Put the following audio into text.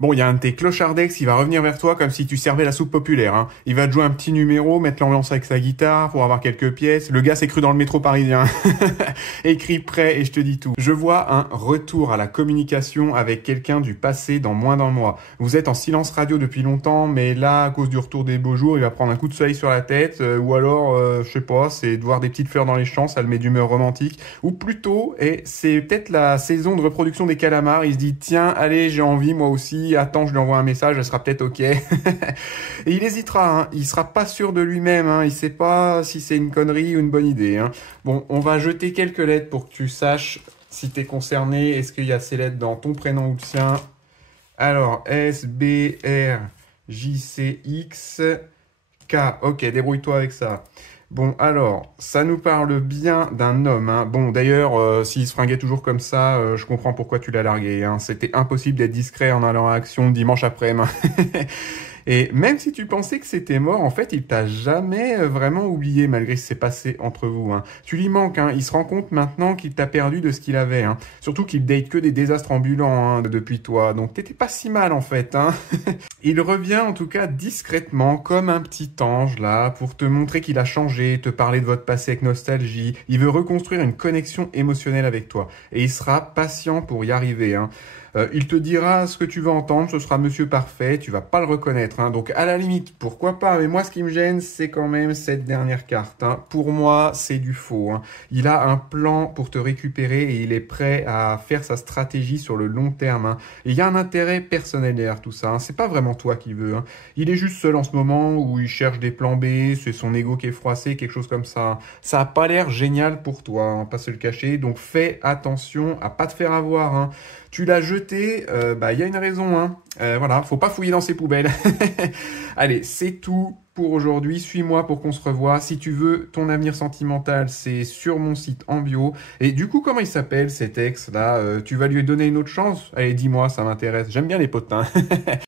Bon, il y a un de tes clochardex qui va revenir vers toi comme si tu servais la soupe populaire, hein. Il va te jouer un petit numéro, mettre l'ambiance avec sa guitare pour avoir quelques pièces. Le gars s'est cru dans le métro parisien. Écrit prêt et je te dis tout. Je vois un retour à la communication avec quelqu'un du passé dans moins d'un mois. Vous êtes en silence radio depuis longtemps, mais là, à cause du retour des beaux jours, il va prendre un coup de soleil sur la tête, ou alors, je sais pas, c'est de voir des petites fleurs dans les champs, ça le met d'humeur romantique. Ou plutôt, et c'est peut-être la saison de reproduction des calamars, il se dit, tiens, allez, j'ai envie moi aussi, attends, je lui envoie un message, elle sera peut-être ok. Et il hésitera, hein. Il sera pas sûr de lui-même, hein. Il sait pas si c'est une connerie ou une bonne idée, hein. Bon, on va jeter quelques lettres pour que tu saches si t'es concerné. Est-ce qu'il y a ces lettres dans ton prénom ou le sien? Alors, S, B, R, J, C, X, K. Ok, débrouille-toi avec ça. Bon, alors, ça nous parle bien d'un homme, hein. Bon, d'ailleurs, s'il se fringuait toujours comme ça, je comprends pourquoi tu l'as largué, hein. C'était impossible d'être discret en allant à Action dimanche après-midi. Et même si tu pensais que c'était mort, en fait, il t'a jamais vraiment oublié malgré ce qui s'est passé entre vous, hein. Tu lui manques, hein. Il se rend compte maintenant qu'il t'a perdu de ce qu'il avait, hein. Surtout qu'il date que des désastres ambulants, hein, depuis toi. Donc t'étais pas si mal en fait, hein. Il revient en tout cas discrètement, comme un petit ange là, pour te montrer qu'il a changé, te parler de votre passé avec nostalgie. Il veut reconstruire une connexion émotionnelle avec toi. Et il sera patient pour y arriver, hein. Il te dira ce que tu veux entendre, ce sera Monsieur Parfait, tu vas pas le reconnaître, hein. Donc à la limite, pourquoi pas, mais moi ce qui me gêne, c'est quand même cette dernière carte, hein. Pour moi, c'est du faux, hein. Il a un plan pour te récupérer et il est prêt à faire sa stratégie sur le long terme, hein. Et il y a un intérêt personnel derrière tout ça, hein. C'est pas vraiment toi qui veux, hein. Il est juste seul en ce moment où il cherche des plans B, c'est son ego qui est froissé, quelque chose comme ça, hein. Ça a pas l'air génial pour toi, hein, pas se le cacher, donc fais attention à pas te faire avoir, hein. Tu l'as jeté, bah il y a une raison, hein. Voilà, faut pas fouiller dans ses poubelles. Allez, c'est tout pour aujourd'hui. Suis-moi pour qu'on se revoie. Si tu veux ton avenir sentimental, c'est sur mon site en bio. Et du coup, comment il s'appelle cet ex là? Tu vas lui donner une autre chance? Allez, dis-moi, ça m'intéresse. J'aime bien les potins.